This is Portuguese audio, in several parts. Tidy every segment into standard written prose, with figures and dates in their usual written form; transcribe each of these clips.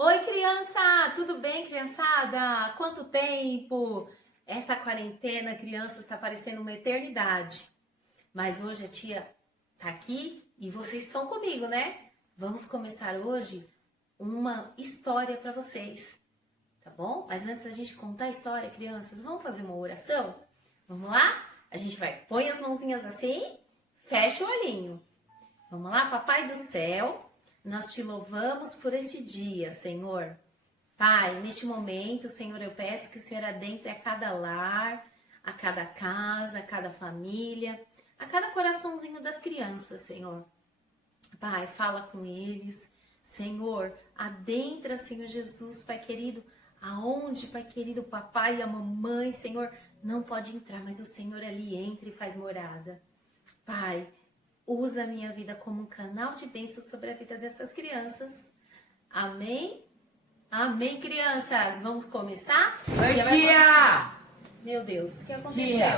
Oi, criança! Tudo bem, criançada? Quanto tempo? Essa quarentena, crianças, está parecendo uma eternidade. Mas hoje a tia tá aqui e vocês estão comigo, né? Vamos começar hoje uma história para vocês, tá bom? Mas antes da gente contar a história, crianças, vamos fazer uma oração? Vamos lá? A gente vai, põe as mãozinhas assim, fecha o olhinho. Vamos lá, Papai do Céu. Nós te louvamos por este dia, Senhor. Pai, neste momento, Senhor, eu peço que o Senhor adentre a cada lar, a cada casa, a cada família, a cada coraçãozinho das crianças, Senhor. Pai, fala com eles. Senhor, adentra, Senhor Jesus, Pai querido, aonde, Pai querido, o papai e a mamãe, Senhor, não pode entrar, mas o Senhor ali entra e faz morada. Pai, usa a minha vida como um canal de bênção sobre a vida dessas crianças. Amém? Amém, crianças. Vamos começar? Oi, tia! Meu Deus, o que aconteceu? Tia,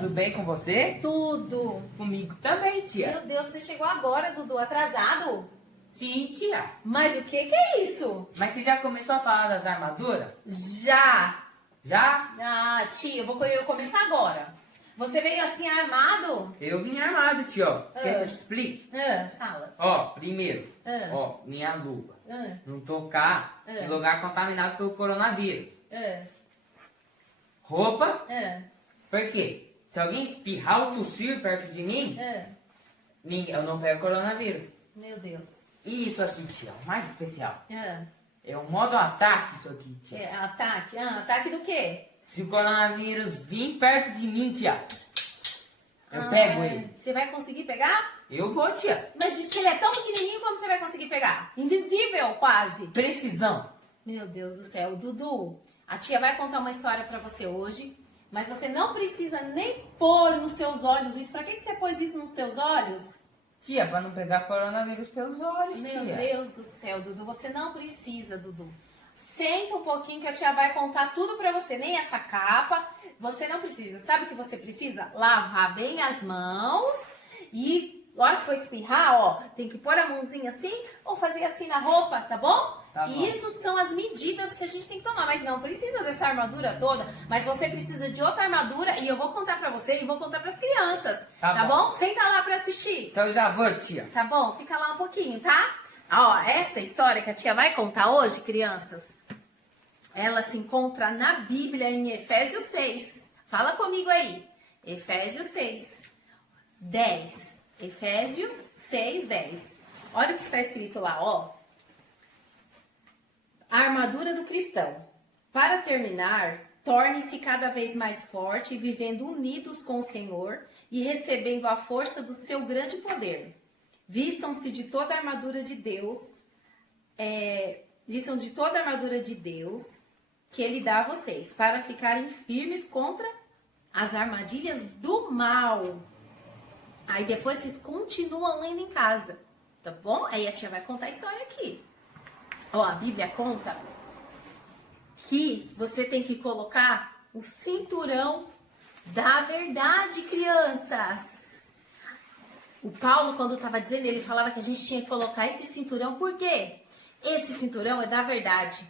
tudo bem com você? Tudo. Comigo também, tia. Meu Deus, você chegou agora, Dudu, atrasado? Sim, tia. Mas o que é isso? Mas você já começou a falar das armaduras? Já. Já? Ah, tia, eu começar agora. Você veio assim armado? Eu vim armado, tia, ó. Quer que eu te explique? Fala. Ó, primeiro, Ah. ó, minha luva. Ah. Não tocar em lugar contaminado pelo coronavírus. Ah. Roupa, Ah. por quê? Se alguém espirrar ou tossir perto de mim, Ah. eu não pego coronavírus. Meu Deus. E isso aqui, tia, o mais especial. Ah. É um modo ataque isso aqui, tia. É, ataque. Ah, ataque do quê? Se o coronavírus vir perto de mim, tia, eu pego ele. Você vai conseguir pegar? Eu vou, tia. Mas diz que ele é tão pequenininho, como você vai conseguir pegar? Invisível, quase. Precisão. Meu Deus do céu. Dudu, a tia vai contar uma história pra você hoje, mas você não precisa nem pôr nos seus olhos isso. Pra que você pôs isso nos seus olhos? Tia, pra não pegar coronavírus pelos olhos, Meu tia. Deus do céu, Dudu, você não precisa, Dudu. Senta um pouquinho que a tia vai contar tudo pra você. Nem essa capa, você não precisa. Sabe o que você precisa? Lavar bem as mãos e, na hora que for espirrar, ó, tem que pôr a mãozinha assim ou fazer assim na roupa, tá bom? Tá bom. E isso são as medidas que a gente tem que tomar. Mas não precisa dessa armadura toda, mas você precisa de outra armadura e eu vou contar pra você e vou contar pras crianças. Tá bom? Senta lá pra assistir. Então eu já vou, tia. Tá bom? Fica lá um pouquinho, tá? Ó, essa história que a tia vai contar hoje, crianças, ela se encontra na Bíblia em Efésios 6. Fala comigo aí. Efésios 6, 10. Efésios 6, 10. Olha o que está escrito lá, ó. A armadura do cristão. Para terminar, torne-se cada vez mais forte, vivendo unidos com o Senhor e recebendo a força do seu grande poder. Vistam-se de toda a armadura de Deus, vistam de toda a armadura de Deus que Ele dá a vocês, para ficarem firmes contra as armadilhas do mal. Aí depois vocês continuam lendo em casa, tá bom? Aí a tia vai contar a história aqui. Ó, a Bíblia conta que você tem que colocar o cinturão da verdade, crianças. O Paulo, quando estava dizendo, ele falava que a gente tinha que colocar esse cinturão, por quê? Esse cinturão é da verdade.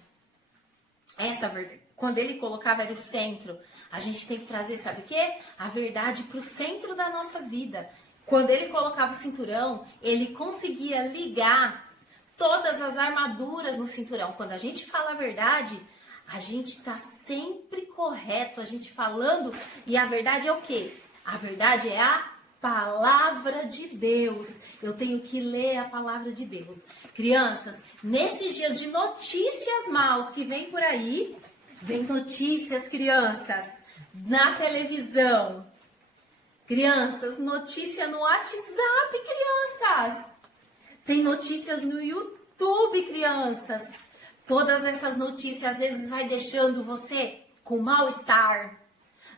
Essa verdade, quando ele colocava, era o centro. A gente tem que trazer, sabe o quê? A verdade para o centro da nossa vida. Quando ele colocava o cinturão, ele conseguia ligar todas as armaduras no cinturão. Quando a gente fala a verdade, a gente está sempre correto, a gente falando, e a verdade é o quê? A verdade é a palavra de Deus. Eu tenho que ler a palavra de Deus. Crianças, nesses dias de notícias maus que vem por aí, vem notícias, crianças, na televisão. Crianças, notícia no WhatsApp, crianças. Tem notícias no YouTube, crianças. Todas essas notícias às vezes vai deixando você com mal-estar.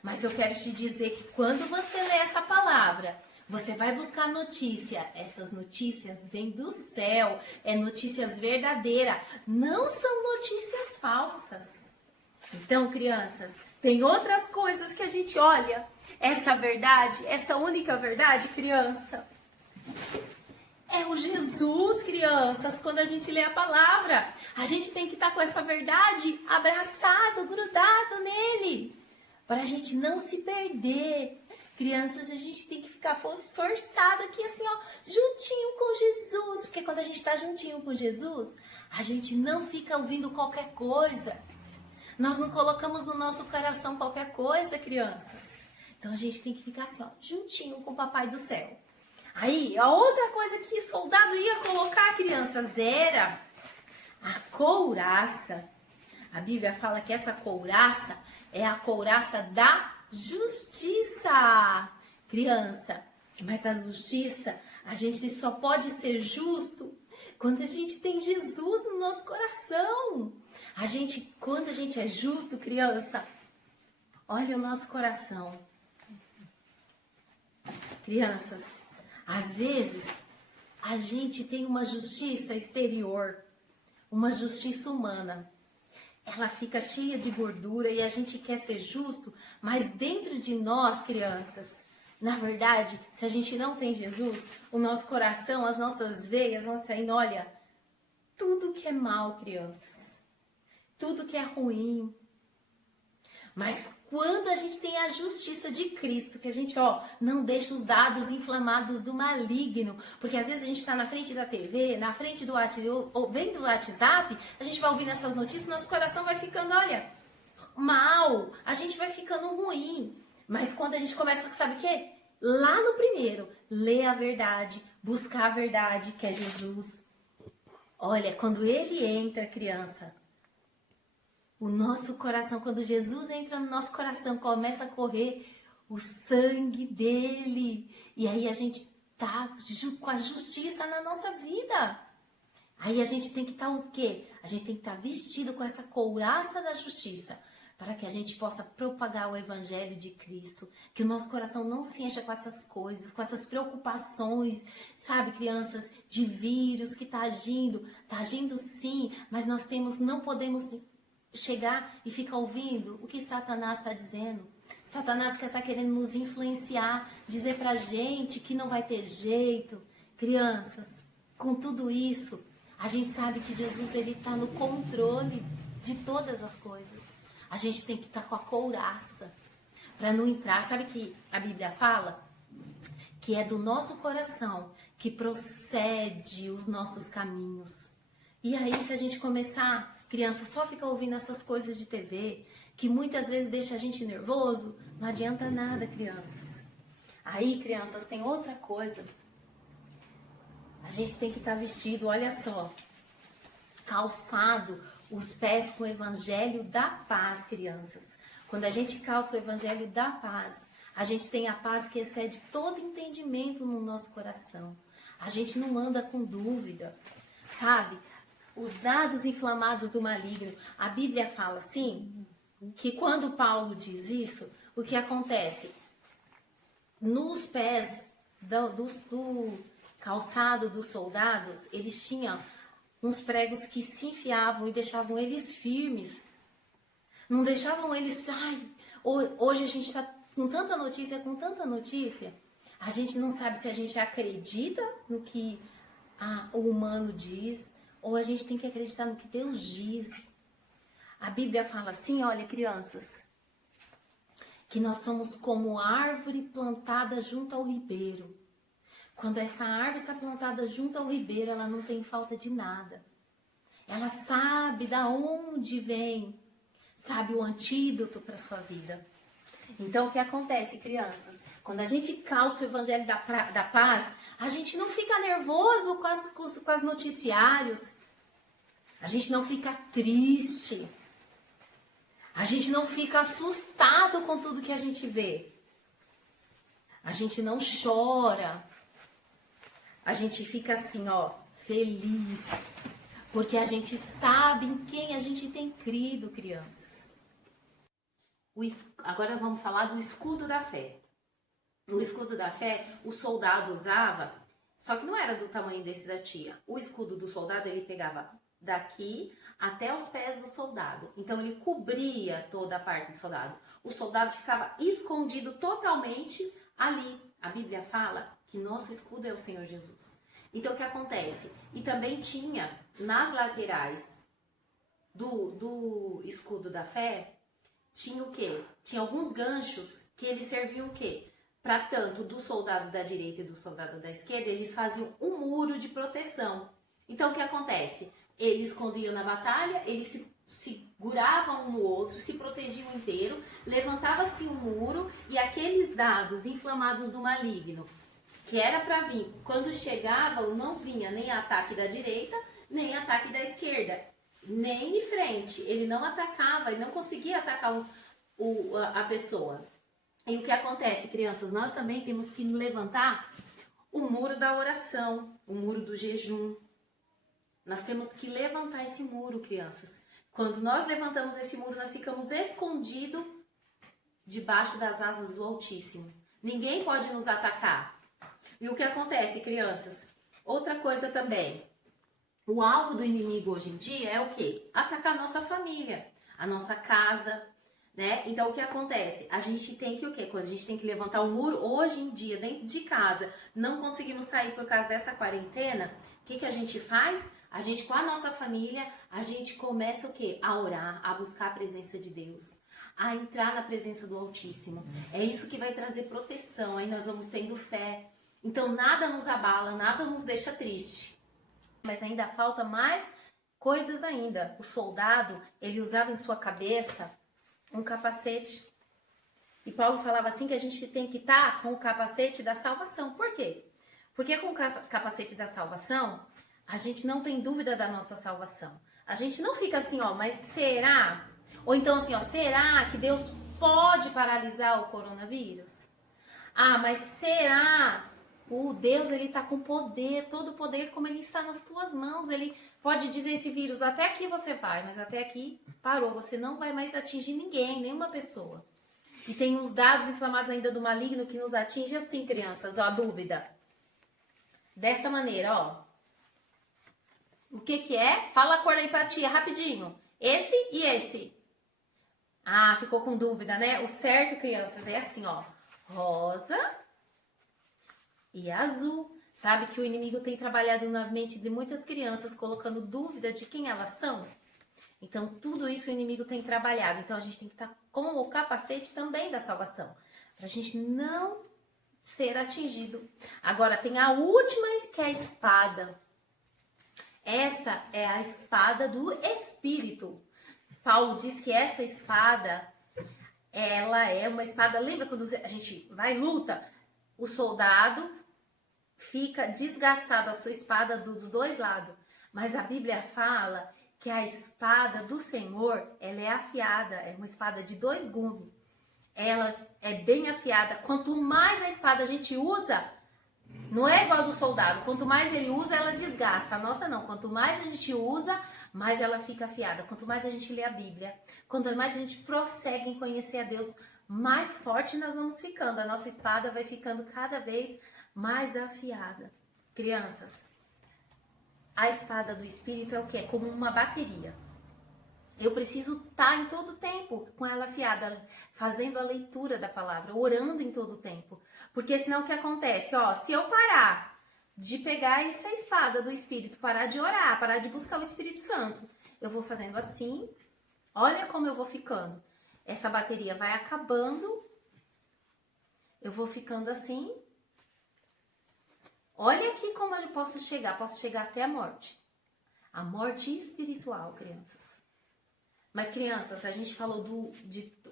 Mas eu quero te dizer que quando você lê essa palavra, você vai buscar notícia. Essas notícias vêm do céu. É notícias verdadeiras. Não são notícias falsas. Então, crianças, tem outras coisas que a gente olha. Essa verdade, essa única verdade, criança, É o Jesus, crianças, quando a gente lê a palavra. A gente tem que estar com essa verdade abraçado, grudado nele. Para a gente não se perder. Crianças, a gente tem que ficar forçado aqui assim, ó, juntinho com Jesus. Porque quando a gente está juntinho com Jesus, a gente não fica ouvindo qualquer coisa. Nós não colocamos no nosso coração qualquer coisa, crianças. Então a gente tem que ficar assim, ó, juntinho com o Papai do Céu. Aí, a outra coisa que soldado ia colocar, crianças, era a couraça. A Bíblia fala que essa couraça é a couraça da justiça. Criança, mas a justiça, a gente só pode ser justo quando a gente tem Jesus no nosso coração. Quando a gente é justo, criança, olha o nosso coração. Crianças, às vezes a gente tem uma justiça exterior, uma justiça humana. Ela fica cheia de gordura e a gente quer ser justo, mas dentro de nós, crianças, na verdade, se a gente não tem Jesus, o nosso coração, as nossas veias vão saindo, olha, tudo que é mal, crianças, tudo que é ruim. Mas quando a gente tem a justiça de Cristo, que a gente, ó, não deixa os dados inflamados do maligno, porque às vezes a gente está na frente da TV, na frente do WhatsApp, ou vem do WhatsApp, a gente vai ouvindo essas notícias, nosso coração vai ficando, olha, mal, a gente vai ficando ruim. Mas quando a gente começa, sabe o quê? Lá no primeiro, ler a verdade, buscar a verdade, que é Jesus. Olha, quando ele entra, criança, o nosso coração, quando Jesus entra no nosso coração, começa a correr o sangue dele. E aí a gente tá com a justiça na nossa vida. Aí a gente tem que estar o quê? A gente tem que estar vestido com essa couraça da justiça, para que a gente possa propagar o evangelho de Cristo. Que o nosso coração não se encha com essas coisas, com essas preocupações, sabe, crianças, de vírus que tá agindo sim, mas nós não podemos chegar e ficar ouvindo o que Satanás está dizendo. Satanás que está querendo nos influenciar, dizer pra gente que não vai ter jeito. Crianças, com tudo isso, a gente sabe que Jesus ele está no controle de todas as coisas. A gente tem que estar com a couraça para não entrar. Sabe que a Bíblia fala? Que é do nosso coração que procede os nossos caminhos. E aí, se a gente começar, criança, só ficar ouvindo essas coisas de TV, que muitas vezes deixa a gente nervoso, não adianta nada, crianças. Aí, crianças, tem outra coisa. A gente tem que estar vestido, olha só, calçado, os pés com o evangelho da paz, crianças. Quando a gente calça o evangelho da paz, a gente tem a paz que excede todo entendimento no nosso coração. A gente não anda com dúvida, sabe? Os dados inflamados do maligno. A Bíblia fala assim, que quando Paulo diz isso, o que acontece? Nos pés do calçado dos soldados, eles tinham uns pregos que se enfiavam e deixavam eles firmes. Não deixavam eles... Ai, hoje a gente está com tanta notícia, a gente não sabe se a gente acredita no que o humano diz, ou a gente tem que acreditar no que Deus diz. A Bíblia fala assim, olha, crianças, que nós somos como árvore plantada junto ao ribeiro. Quando essa árvore está plantada junto ao ribeiro, ela não tem falta de nada. Ela sabe da onde vem, sabe o antídoto para a sua vida. Então, o que acontece, crianças? Quando a gente calça o evangelho da paz, a gente não fica nervoso com as noticiários. A gente não fica triste. A gente não fica assustado com tudo que a gente vê. A gente não chora. A gente fica assim, ó, feliz. Porque a gente sabe em quem a gente tem crido, crianças. Agora vamos falar do escudo da fé. O escudo da fé, o soldado usava, só que não era do tamanho desse da tia. O escudo do soldado, ele pegava daqui até os pés do soldado. Então, ele cobria toda a parte do soldado. O soldado ficava escondido totalmente ali. A Bíblia fala que nosso escudo é o Senhor Jesus. Então, o que acontece? E também tinha nas laterais do escudo da fé, tinha o quê? Tinha alguns ganchos que eles serviam o quê? Para tanto do soldado da direita e do soldado da esquerda, eles faziam um muro de proteção. Então, o que acontece? Eles, quando iam na batalha, eles se seguravam um no outro, se protegiam inteiro, levantava-se um muro e aqueles dados inflamados do maligno, que era para vir, quando chegavam, não vinha nem ataque da direita, nem ataque da esquerda, nem de frente. Ele não atacava, ele não conseguia atacar a pessoa. E o que acontece, crianças? Nós também temos que levantar o muro da oração, o muro do jejum. Nós temos que levantar esse muro, crianças. Quando nós levantamos esse muro, nós ficamos escondidos debaixo das asas do Altíssimo. Ninguém pode nos atacar. E o que acontece, crianças? Outra coisa também. O alvo do inimigo hoje em dia é o quê? Atacar a nossa família, a nossa casa, né? Então, o que acontece? A gente tem que o quê? Quando a gente tem que levantar o muro, hoje em dia, dentro de casa, não conseguimos sair por causa dessa quarentena, o que a gente faz? A gente, com a nossa família, a gente começa o quê? A orar, a buscar a presença de Deus, a entrar na presença do Altíssimo. É isso que vai trazer proteção, aí nós vamos tendo fé. Então, nada nos abala, nada nos deixa triste. Mas ainda falta mais coisas ainda. O soldado, ele usava em sua cabeça um capacete. E Paulo falava assim que a gente tem que estar com o capacete da salvação. Por quê? Porque com o capacete da salvação, a gente não tem dúvida da nossa salvação. A gente não fica assim, ó, mas será? Ou então assim, ó, será que Deus pode paralisar o coronavírus? Ah, mas será? O Deus, ele tá com poder, todo o poder como ele está nas tuas mãos. Ele pode dizer esse vírus, até aqui você vai, mas até aqui parou. Você não vai mais atingir ninguém, nenhuma pessoa. E tem uns dados inflamados ainda do maligno que nos atinge assim, crianças, ó, a dúvida. Dessa maneira, ó. O que é? Fala a cor aí pra tia, rapidinho. Esse e esse. Ah, ficou com dúvida, né? O certo, crianças, é assim, ó. Rosa e azul. Sabe que o inimigo tem trabalhado na mente de muitas crianças, colocando dúvida de quem elas são? Então, tudo isso o inimigo tem trabalhado. Então, a gente tem que estar com o capacete também da salvação, para a gente não ser atingido. Agora, tem a última, que é a espada. Essa é a espada do Espírito. Paulo diz que essa espada, ela é uma espada... Lembra quando a gente vai e luta? O soldado fica desgastado a sua espada dos dois lados. Mas a Bíblia fala que a espada do Senhor, ela é afiada. É uma espada de 2 gumes. Ela é bem afiada. Quanto mais a espada a gente usa, não é igual do soldado. Quanto mais ele usa, ela desgasta. A nossa não. Quanto mais a gente usa, mais ela fica afiada. Quanto mais a gente lê a Bíblia, quanto mais a gente prossegue em conhecer a Deus, mais forte nós vamos ficando. A nossa espada vai ficando cada vez mais afiada. Crianças, a espada do Espírito é o quê? É como uma bateria. Eu preciso estar em todo tempo com ela afiada, fazendo a leitura da palavra, orando em todo tempo. Porque senão o que acontece? Ó, se eu parar de pegar essa espada do Espírito, parar de orar, parar de buscar o Espírito Santo, eu vou fazendo assim, olha como eu vou ficando. Essa bateria vai acabando, eu vou ficando assim. Olha aqui como eu posso chegar até a morte. A morte espiritual, crianças. Mas, crianças, a gente falou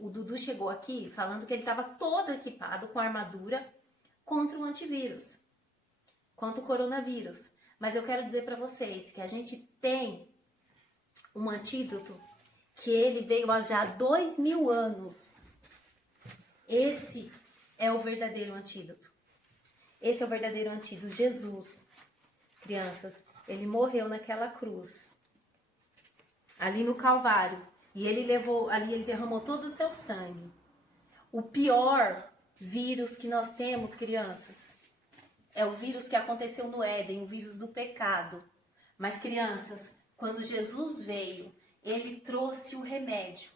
o Dudu chegou aqui falando que ele estava todo equipado com armadura contra o antivírus, contra o coronavírus. Mas eu quero dizer para vocês que a gente tem um antídoto que ele veio há já 2000 anos. Esse é o verdadeiro antídoto. Esse é o verdadeiro antídoto. Jesus, crianças, ele morreu naquela cruz, ali no Calvário, e ele levou, ali ele derramou todo o seu sangue. O pior vírus que nós temos, crianças, é o vírus que aconteceu no Éden, o vírus do pecado. Mas, crianças, quando Jesus veio, ele trouxe o remédio.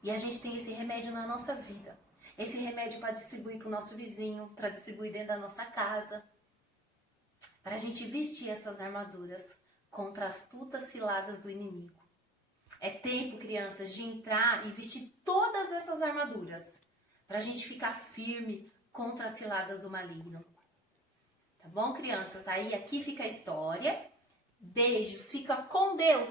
E a gente tem esse remédio na nossa vida. Esse remédio para distribuir para o nosso vizinho, para distribuir dentro da nossa casa. para a gente vestir essas armaduras contra as astutas ciladas do inimigo. É tempo, crianças, de entrar e vestir todas essas armaduras para a gente ficar firme contra as ciladas do maligno. Tá bom, crianças? Aí aqui fica a história. Beijos, fica com Deus.